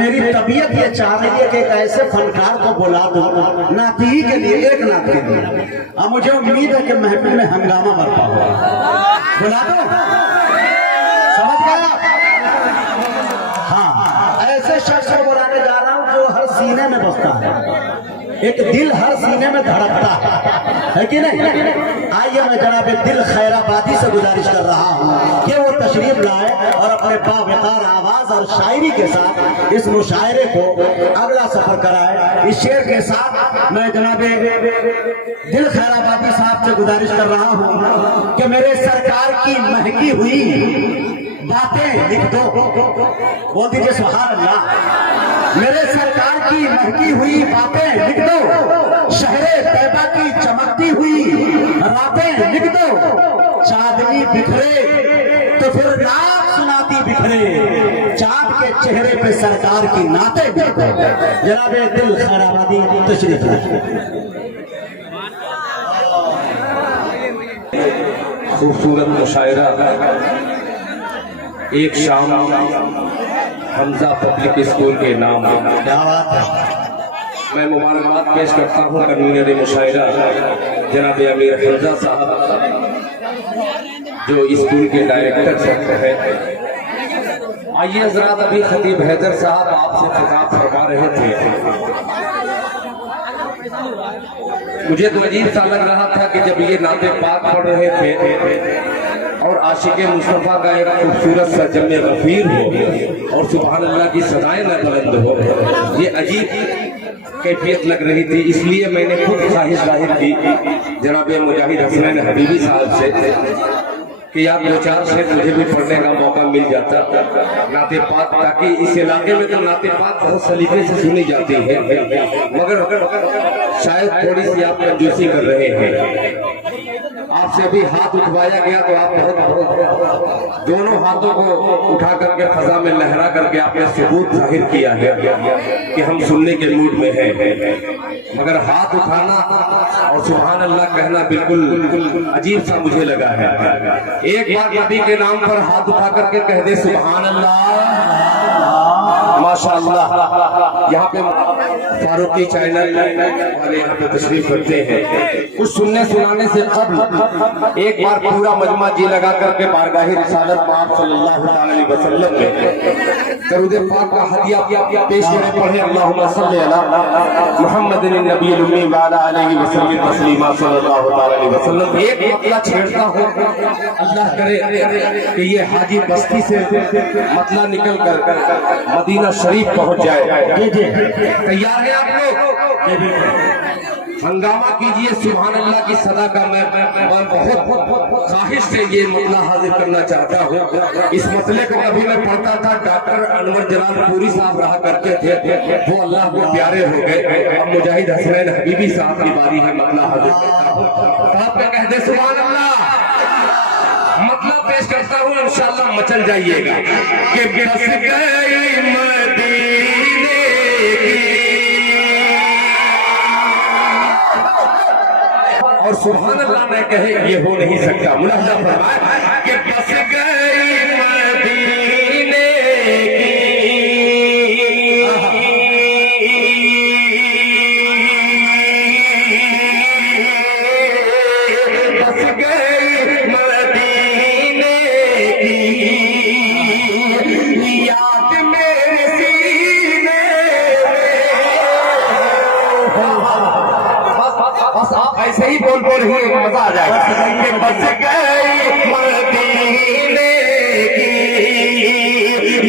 मेरी तबीयत ये चाह रही है कि एक ऐसे फनकार को बुला दो नाती के लिए, एक नात के लिए। अब मुझे उम्मीद है कि महफिल में हंगामा बरपा होगा। बुला दो, समझ गया? हाँ, ऐसे शख्स को बुलाने जा रहा हूँ जो हर सीने में बसता है, एक दिल हर सीने में धड़कता है कि नहीं? आइए मैं जनाब दिल खैराबादी से गुजारिश कर रहा हूँ कि वो तशरीफ लाए और अपने बावकार आवाज और शायरी के साथ इस मुशायरे को अगला सफर कराए। इस शेर के साथ मैं जनाब दिल खैराबादी साहब से गुजारिश कर रहा हूँ कि मेरे सरकार की महकी हुई बातें लिख दो। बोल दीजिए सुभान अल्लाह। मेरे सरकार की महकी हुई बातें लिख दो, शहरे तैयबा की चमकती हुई रातें लिख दो। चांदनी बिखरे तो फिर रात सुनाती बिखरे, चांद के चेहरे पे सरकार की नातें लिख दो। जनाब दिल खैराबादी तशरीफ लाए। खूबसूरत मुशायरा एक शाम हमजा पब्लिक स्कूल के नाम। क्या बात है। मैं मुबारकबाद पेश करता हूँ कन्वीनर मुशायरा जनाब अमीर हमजा साहब जो स्कूल के डायरेक्टर हैं। आइए हजरात, अभी खतीब हैदर साहब आपसे खिताब फरमा रहे थे। मुझे तो अजीब सा लग रहा था कि जब ये नाते पाक पढ़ रहे थे और आशिक मुस्तफ़ा का एक खूबसूरत सा जम्मे गफीर हो और सुभान अल्लाह की सदाएं न बुलंद हो, ये अजीब कैफियत लग रही थी। इसलिए मैंने खुद ख्वाहिश जाहिर की जनाब मुजाहिद हसनैन हबीबी साहब से कि आप दो चार शेर मुझे भी पढ़ने का मौका मिल जाता नाते पाक, ताकि इस इलाके में तो नाते पाक बहुत सलीके से सुनी जाती है, मगर शायद थोड़ी सी आप कंजूसी कर रहे हैं। आपसे अभी हाथ उठवाया गया तो आप बहुत दोनों हाथों को उठा करके फजा में लहरा करके आपने सबूत जाहिर किया है कि हम सुनने के मूड में हैं। मगर हाथ उठाना और सुभान अल्लाह कहना बिल्कुल अजीब सा मुझे लगा है। एक बार नबी के नाम पर हाथ उठा करके कह दे सुभान अल्लाह, माशाअल्लाह। यहाँ पे फारूकी चैनल वाले यहाँ पे तशरीफ करते हैं। कुछ सुनने सुनाने से कबल एक बार पूरा मजमा जी लगा करके बारगाही रिसालत पाक सल्लल्लाहु अलैहि वसल्लम में दरूद पाक का हदिया पेश करें। पढ़े अल्लाहुम्मा सल्ली अला मुहम्मदिन नबील उम्मी व अला आलिहि वसल्लम तस्लीमा सल्लल्लाहु अलैहि वसल्लम। एक मतला छेड़ता हूँ, अल्लाह करे कि ये हाजी बस्ती से मतला निकल कर मदीना शरीफ पहुंच जाए। तैयार है आप लोग? हंगामा कीजिए सुभान अल्लाह की सदा का। मैं बहुत ख्वाहिश से ये मतला हाजिर करना चाहता हूँ। इस मसले को कभी मैं पढ़ता था, डॉक्टर अनवर जलाल पूरी साहब रहा करते थे, वो अल्लाह को प्यारे हो गए। अब मुजाहिद हसनैन हबीबी साहब की बारी है, मतला हाजिर करता हूँ। तो आप क्या कहते सुभान अल्लाह? मतलब पेश करता हूँ, इंशाअल्लाह मचल जाइएगा कि बस गई मदीने और सुभान अल्लाह न कहे ये हो नहीं सकता। मुलाहिजा फरमाए कि बस गई मदीने ऐसे ही बोल ही मजा आ जाएगा। बस गई मदीने की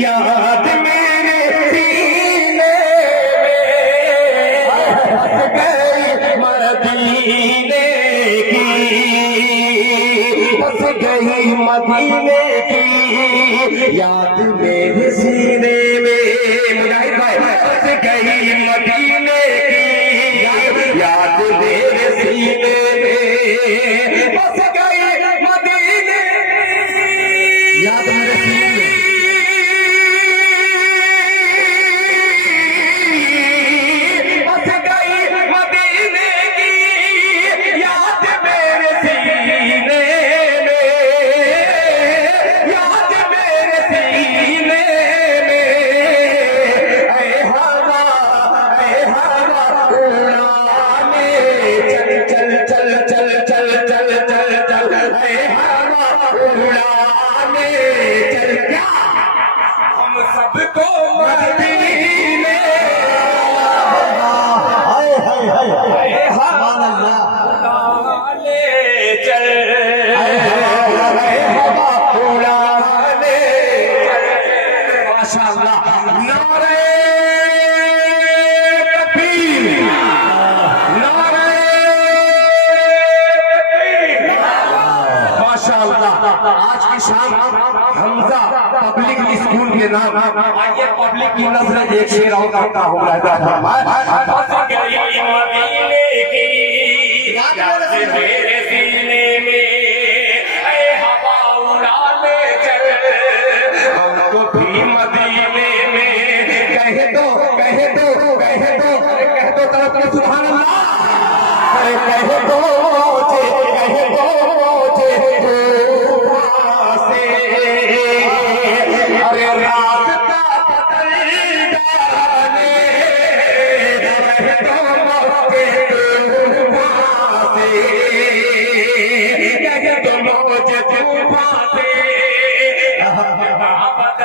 याद मेरे सीने में, बस गई मदीने की, बस गई मदीने की याद मेरे सीने में। मुजाहिद भाई, बस गई मदीने की याद मेरे सीने में, बस गई मदीने याद मेरे सीने में। बस गई मदीने की याद मेरे सीने में, याद मेरे सीने में। की नस्ल एक शेर और करता हूँ फंस गई मदीने की याद मेरे सीने में, ऐ हवा उड़ा ले चल हमको भी मदीने में, कह दो कह दो कह दो कह दो तरफ सुभान अल्लाह, कह दो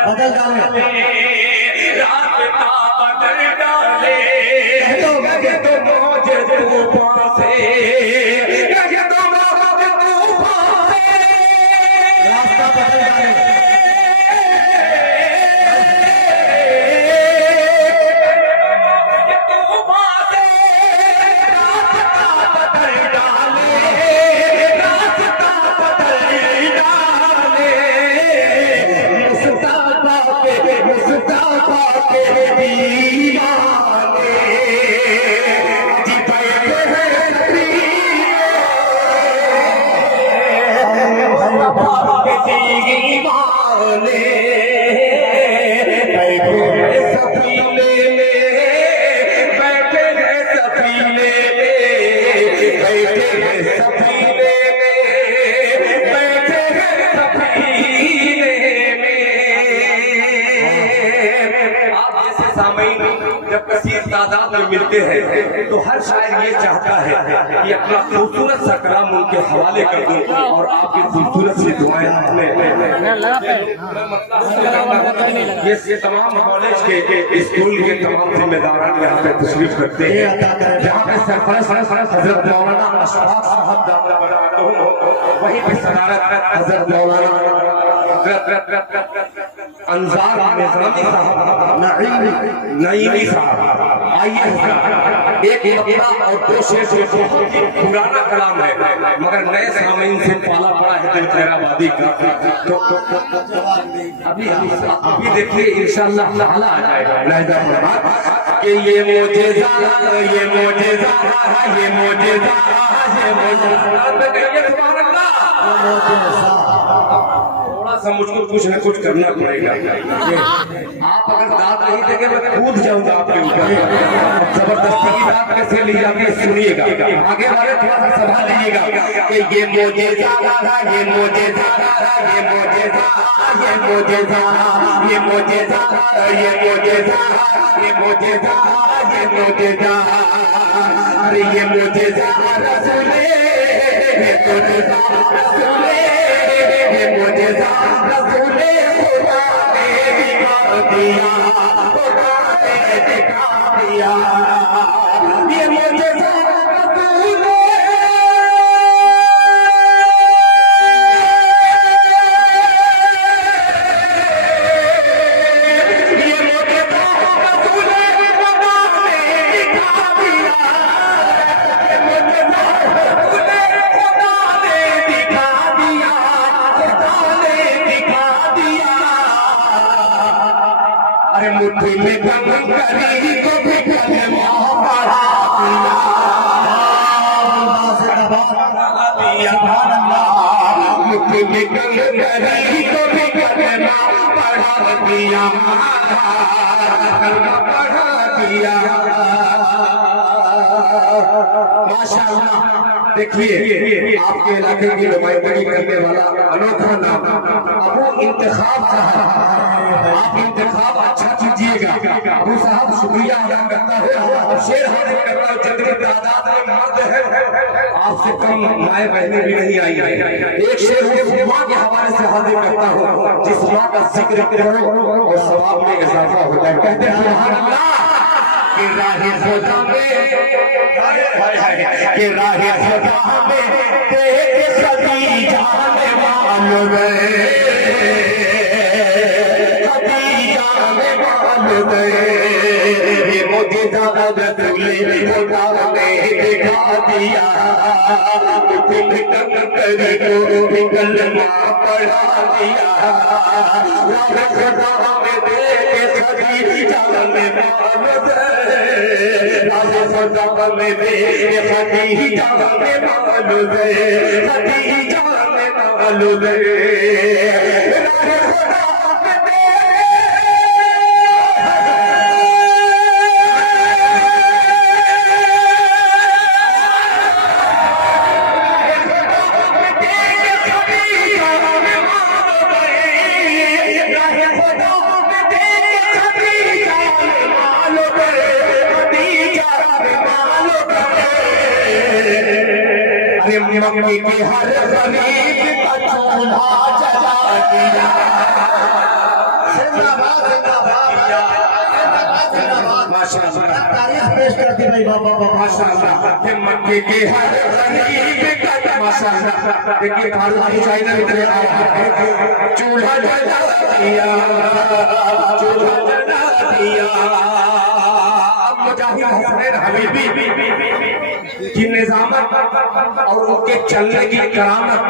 बदल डाले रास्ता बदल डाले, कह दो मौज तूफान से, कह दो मौज तूफान से, रास्ता बदल डाले तूफान से, रास्ता बदल डाले, रास्ता बदल डाले, मुस्तफा के दीवाने जी बैठे हैं मुस्तफा के दीवाने, बैठे हैं सफीने में, बैठे हैं सफीने में, बैठे हैं सफीने में, बैठे हैं सफीने में। आप जैसे सामईन जब कसीर तादाद में मिलते हैं तो हर शायर ये चाहता है कि अपना खूबसूरत सा कलाम उनके हवाले कर दूं और आपकी खूबसूरत सी दुआएं ये तमाम कॉलेज के स्कूल के तमाम जिम्मेदारान यहाँ पे तशरीफ रखते हैं, जहाँ पे सरफराज हजरत मौलाना अशफाक साहब वहीं पे सदारत हजरत मौलाना अंजार निज़ामी साहब नईमी साहब, आइए एक मकता और दो शेर से पुराना कलाम है मगर नए सामीन से पाला पड़ा है दिल खैराबादी का, तो अभी देखिए इंशाअल्लाह ताला आ जाएगा कि ये मोजेज़ा ये मोजेज़ा ये मोजेज़ा ये मोजेज़ा, थोड़ा सा मुझको कुछ न कुछ करना पड़ेगा। आप अगर दाद नहीं देंगे मैं कूद जाऊंगा आपके ऊपर, जबरदस्ती की दाद कैसे ली जाती है सुनिएगा, आगे वाले थोड़ा सा संभाल लीजिएगा कि ये मोजेज़ा ये मोजेज़ा ये मोजेज़ा ये मोजेज़ा ये मोजेज़ा ये मोजेज़ा ये मोजेज़ा ये मोजेज़ा, अरे ये मोजेज़ा रसूले ये मोजेज़ा रसूले ये मोजेज़ा रसूले खुदा ने दिखा दिया, खुदा ने दिखा दिया, ये मोजेज़ा रसूले मुट्ठी में बंद करी को भी कलमा पढ़ा दिया, मुट्ठी में बंद करी को भी कलमा पढ़ा दिया, पढ़ा दिया। माशाअल्लाह देखिए आपके इलाके की नुमाइंदगी करने वाला अनोखा नाम अबू इंतखाब साहब, आप इंतखाब अच्छा कीजिएगा। अबू साहब शुक्रिया अदा करता है, शेर हाजिर करता है, जितनी तादाद में मर्द है आपसे कम माए बहनें भी नहीं आई। एक शेर उस माँ के हवाले से हाजिर करता हूँ जिस माँ का जिक्र करो और सवाब में इजाफा होता है। कहते हैं सुभान अल्लाह कि राहे खुदा में कि राहे खुदा में तेरे सदी जाने वाले सदी जाने वाले ये मोजेज़ा रसूले खुदा ने दिखा दिया, को कलमा पढ़ा दिया, राहे खुदा में तेरे सदी जान माल दे आज सदा में खदी जान माल दे खदी जान माल दे मम्मी की हर गरीब का चूल्हा जला दिया जिंदाबाद जिंदाबाद जिंदाबाद माशाअल्लाह तारीफ पेश करती भाई बाबा माशाअल्लाह मम्मी की हर गरीब का माशाअल्लाह देखिए भारत चाइना इधर आया चूल्हा जला दिया चूल्हा जला दिया मुजाहिद हसनैन हबीबी की निजामत और उनके चलने की करामत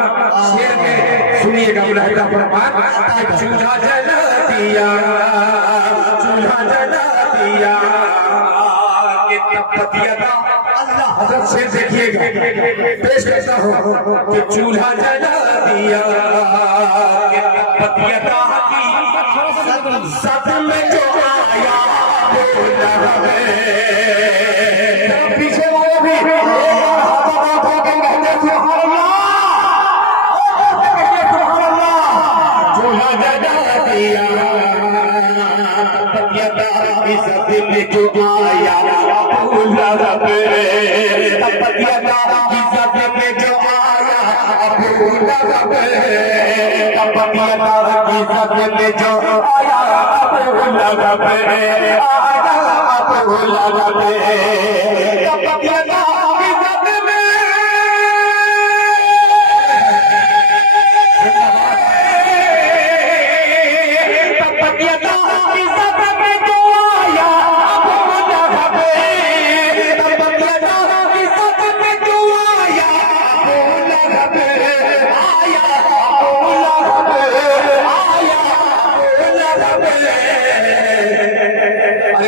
शेर में सुनिएगा मुलाहिदा फरमान चूल्हा जला दिया चूल्हा जला दिया ये तपतिया अल्लाह हजरत शेर देखिएगा पेश करता हूँ कि चूल्हा जला दिया ये तपतिया की सद में जो आया पीछे वाले भी चूल्हा जला दिया जो आया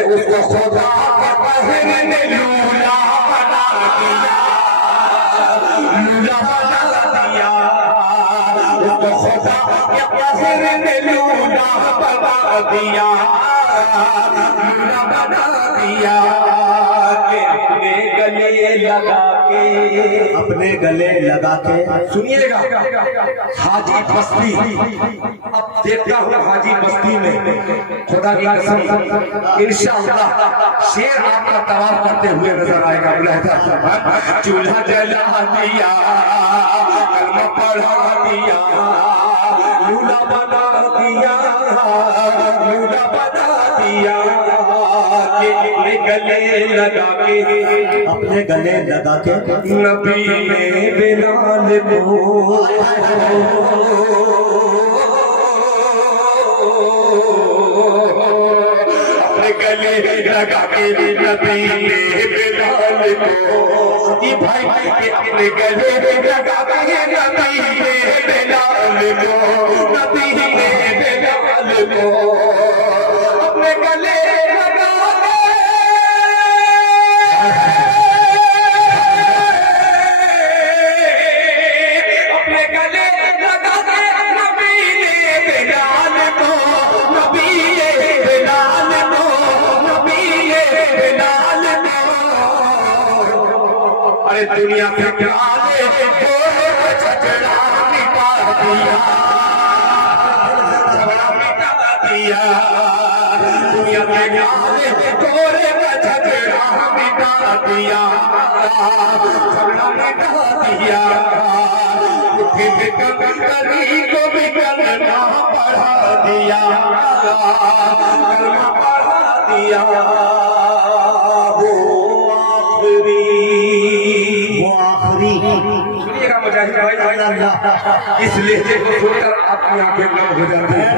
उसको खुदा के कहने ने लूला बना दिया लूला बना दिया उसको खुदा के कहने ने लूला बना दिया लूला बना दिया कि अपने गले लगा के सुनिएगा हाजी बस्ती अब देखता हूँ हाजी बस्ती में खुदा की कसम इंशाअल्लाह शेर आपका तवाफ करते हुए नजर आएगा मुलाहिदा चूल्हा जला दिया कलमा पढ़ा दिया लूला बना दिया लूला बना दिया अपने गले लगा के अपने गले लगा के नबी ने बिलाल को अपने गले लगा के नबी ने बिलाल को ये भाई के अपने गले लगा के नबी ने बिलाल को नबी ने बिलाल को अपने गले दुनिया के प्यारे झगड़ा मिटा दिया दुनिया के प्यारे गोरे झगड़ा मिटा दिया झगड़ा मिटा दिया कली को भी कलमा पढ़ा दिया कलमा पढ़ा दिया सुनिएगा मुजाहिद भाई इस लहजे को सुनकर आपकी आंखें बंद हो जाती हैं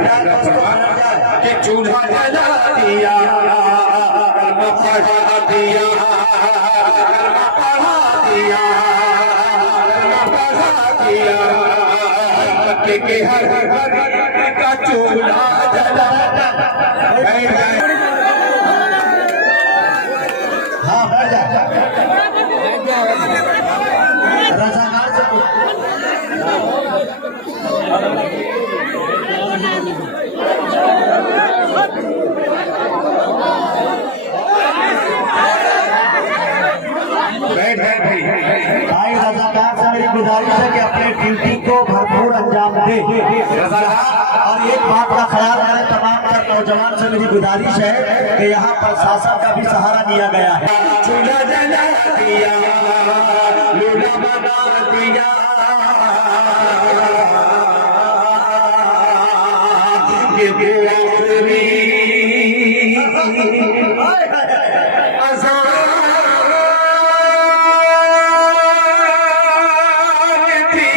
कि चूल्हा जला दिया कलमा पढ़ा दिया कलमा पढ़ा दिया कलमा पढ़ा दिया के हर का चूल्हा जला और एक बात का ख्याल करें, तमाम तर नौजवान से मेरी गुजारिश है कि यहाँ प्रशासन का भी सहारा लिया गया है। चूल्हा जला दिया, लूला बना दिया, ये वो आखिरी अज़ान थी।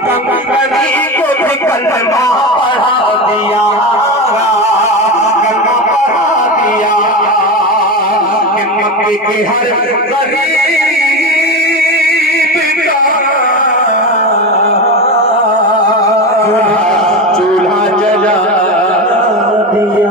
कंपनी को भी कलमा पढ़ा दिया, कलमा पढ़ा दिया कि मक्के के हर गरीब का चूल्हा जला दिया।